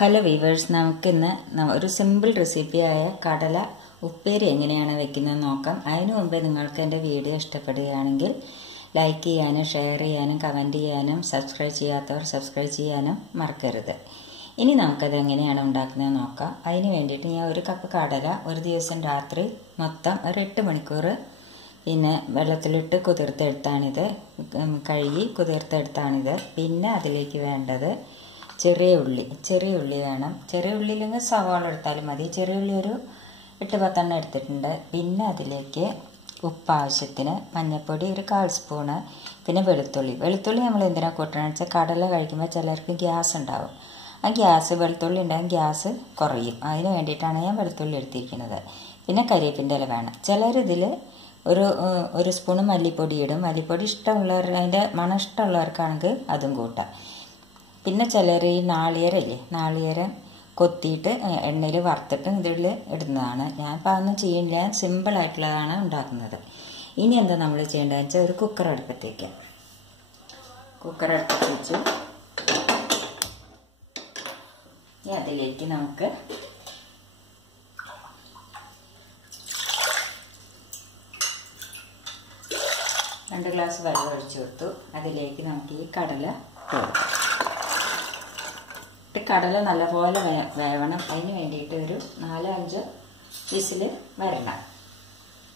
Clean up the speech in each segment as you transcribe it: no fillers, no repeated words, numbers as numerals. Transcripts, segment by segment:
Hello weavers, നമുക്കിന്ന് ഒരു simple റെസിപ്പിയായ കടല ഉപ്പേരി എങ്ങനെയാണ് വെക്കുന്നത് നോക്കാം. അതിനു മുമ്പേ നിങ്ങൾക്ക് എൻ്റെ വീഡിയോ ഇഷ്ടപ്പെടുകയാണെങ്കിൽ ലൈക്ക് ചെയ്യാനും ഷെയർ ചെയ്യാനും കമൻറ്റ് ചെയ്യാനും സബ്സ്ക്രൈബ് ചെയ്യാത്തവർ സബ്സ്ക്രൈബ് ചെയ്യാനും മറക്കരുത്. ഇനി നമുക്കത് എങ്ങനെയാണ് ഉണ്ടാക്കുന്നത് നോക്കാം. അതിന് വേണ്ടിയിട്ട് ഞാൻ ഒരു കപ്പ് കടല ഒരു ദിവസം രാത്രി മൊത്തം ഒരു 8 മണിക്കൂർ വെള്ളത്തിലിട്ട് കുതിർത്തെടുത്താണിത്. കഴുകി കുതിർത്തെടുത്താണിത്. പിന്നെ അതിലേക്ക് വേണ്ടത് ചെറിയ ഉള്ളി വേണം. ചെറിയ ഉള്ളിയില്ലെങ്കിൽ സവാള എടുത്താലും മതി. ചെറിയ ഉള്ളി ഒരു 8-10 എടുത്തിട്ടുണ്ട്. പിന്നെ അതിലേക്ക് ഉപ്പ് ആവശ്യത്തിന്, മഞ്ഞൾപ്പൊടി ഒരു 1/4 സ്പൂണ്, പിന്നെ വെളുത്തുള്ളി നമ്മൾ എന്തിനാണ് കൂട്ടണമെന്ന് വെച്ചാൽ കടല കഴിക്കുമ്പോൾ ചിലർക്ക് ഗ്യാസ് ഉണ്ടാവും. ആ വെളുത്തുള്ളി ഉണ്ടാകും, ഗ്യാസ് കുറയും. അതിന് വേണ്ടിയിട്ടാണ് ഞാൻ വെളുത്തുള്ളി എടുത്തിരിക്കുന്നത്. പിന്നെ കരിവേപ്പിൻ്റെ ഇല വേണം. ചിലരിതിൽ ഒരു സ്പൂണ് മല്ലിപ്പൊടി ഇടും. മല്ലിപ്പൊടി ഇഷ്ടമുള്ളവർ, അതിൻ്റെ മണം ഇഷ്ടമുള്ളവർക്കാണെങ്കിൽ അതും കൂട്ടാം. പിന്നെ ചിലർ ഈ നാളികേരം കൊത്തിയിട്ട് എണ്ണയിൽ വറുത്തിട്ട് ഇതിൽ ഇടുന്നതാണ്. ഞാൻ ഇപ്പോൾ അതൊന്നും ചെയ്യില്ല, സിമ്പിളായിട്ടുള്ളതാണ് ഉണ്ടാക്കുന്നത്. ഇനി എന്താ നമ്മൾ ചെയ്യേണ്ടതെന്ന് വെച്ചാൽ ഒരു കുക്കർ അടുപ്പത്ത് വയ്ക്കാം. കുക്കർ അടുപ്പത്ത് വെച്ചു ഇനി അതിലേക്ക് നമുക്ക് രണ്ട് ഗ്ലാസ് വെള്ളം ഒഴിച്ചു കൊടുത്തു. അതിലേക്ക് നമുക്ക് ഈ കടല കടല നല്ലപോലെ വേവണം. അതിന് വേണ്ടിയിട്ട് ഒരു 4-5 വിസിൽ വരണം.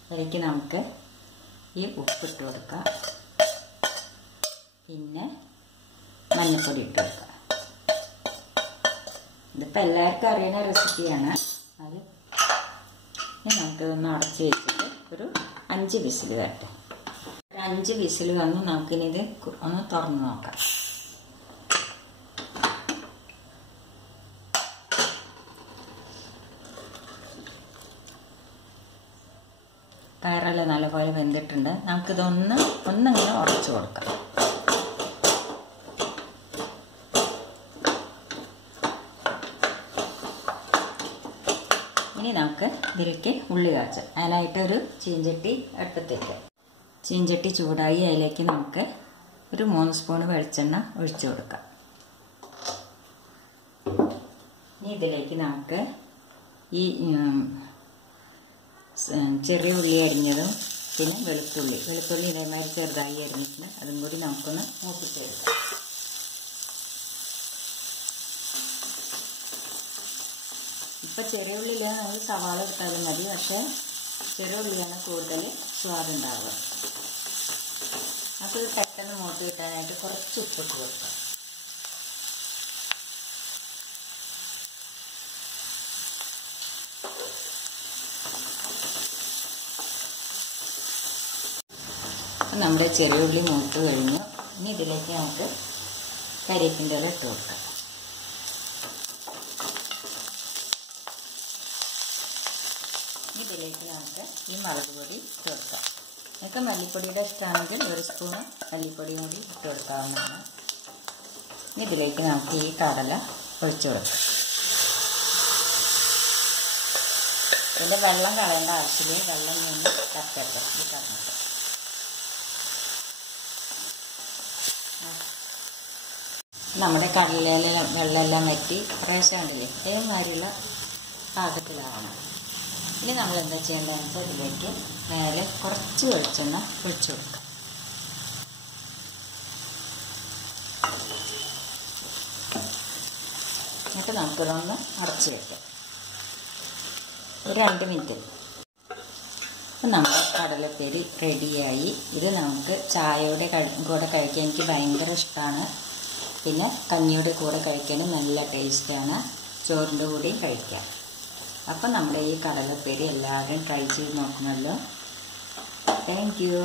അതിലേക്ക് നമുക്ക് ഈ ഉപ്പിട്ട് കൊടുക്കാം. പിന്നെ മഞ്ഞൾപ്പൊടി ഇട്ട് കൊടുക്കാം. ഇതിപ്പോൾ എല്ലാവർക്കും അറിയുന്ന റെസിപ്പിയാണ്. അത് നമുക്കിതൊന്ന് അടച്ച് വെച്ചിട്ട് ഒരു 5 വിസിൽ വരട്ടെ. ഒരു 5 വിസിൽ വന്ന് നമുക്കിനി ഇത് ഒന്ന് തുറന്ന് നോക്കാം. പയറെല്ലാം നല്ലപോലെ വെന്തിട്ടുണ്ട്. നമുക്കിതൊന്നിങ്ങനെ ഉടച്ചു കൊടുക്കാം. ഇനി നമുക്ക് ഇതിലേക്ക് ഉള്ളി കാച്ചാം. അതിനായിട്ടൊരു ചീഞ്ചട്ടി അടുപ്പത്തേക്ക്. ചീഞ്ചട്ടി ചൂടായി അതിലേക്ക് നമുക്ക് ഒരു 3 സ്പൂൺ വെളിച്ചെണ്ണ ഒഴിച്ചു കൊടുക്കാം. ഇനി ഇതിലേക്ക് നമുക്ക് ഈ ചെറിയ ഉള്ളി അരിഞ്ഞതും പിന്നെ വെളുത്തുള്ളി ഇതേമാതിരി ചെറുതായി അരിഞ്ഞിട്ട് അതും കൂടി നമുക്കൊന്ന് മൂപ്പിച്ചെടുക്കാം. ഇപ്പം ചെറിയ ഉള്ളിയിൽ നമ്മൾ സവാള എടുത്താലും മതി, പക്ഷേ ചെറിയ ഉള്ളിയാണ് കൂടുതൽ സ്വാദുണ്ടാവുക. അത് പെട്ടെന്ന് മൂത്ത് കിട്ടാനായിട്ട് കുറച്ച് ഉപ്പിട്ട് കൊടുക്കാം. നമ്മുടെ ചെറിയ ഉള്ളി മൂത്ത് കഴിഞ്ഞു. ഇനി ഇതിലേക്ക് നമുക്ക് കരിവേപ്പിൻ്റെ ഇല ഇട്ട് കൊടുക്കാം. ഇതിലേക്ക് നമുക്ക് ഈ മുളക് പൊടി ഇട്ട് കൊടുക്കാം. നിങ്ങൾക്ക് മല്ലിപ്പൊടിയുടെ ഇഷ്ടമാണെങ്കിൽ 1 സ്പൂണ് മല്ലിപ്പൊടി കൂടി ഇട്ട് കൊടുക്കാവുന്നതാണ്. ഇനി ഇതിലേക്ക് നമുക്ക് ഈ കടല ഒഴിച്ചു കൊടുക്കാം. ഇതിൻ്റെ വെള്ളം കളയേണ്ട ആവശ്യമില്ല. വെള്ളം നിന്ന് കറക്കട്ടെ ഇത് പറഞ്ഞിട്ട്. നമ്മുടെ കടലയിലെ വെള്ളമെല്ലാം വറ്റി കുറേശ്ശെ കണ്ടില്ലേ, ഇതേമാതിരിയുള്ള പാകത്തിലാവണം. ഇനി നമ്മൾ എന്താ ചെയ്യേണ്ടതെന്ന് വെച്ചാൽ ഇതിലേക്ക് മേലെ കുറച്ച് വെളിച്ചെണ്ണ ഒഴിച്ചു കൊടുക്കാം. എന്നിട്ട് നമുക്കിതൊന്ന് അടച്ചു വയ്ക്കാം ഒരു 2 മിനിറ്റ്. അപ്പം നമ്മുടെ കടലപ്പേരി റെഡിയായി. ഇത് നമുക്ക് ചായയുടെ കൂടെ കഴിക്കാൻ എനിക്ക് ഭയങ്കര ഇഷ്ടമാണ്. പിന്നെ കഞ്ഞിയുടെ കൂടെ കഴിക്കാനും നല്ല ടേസ്റ്റാണ്. ചോറിൻ്റെ കൂടെയും കഴിക്കാം. അപ്പം നമ്മുടെ ഈ കടലപ്പേരി എല്ലാവരും ട്രൈ ചെയ്ത് നോക്കണമല്ലോ. Thank you.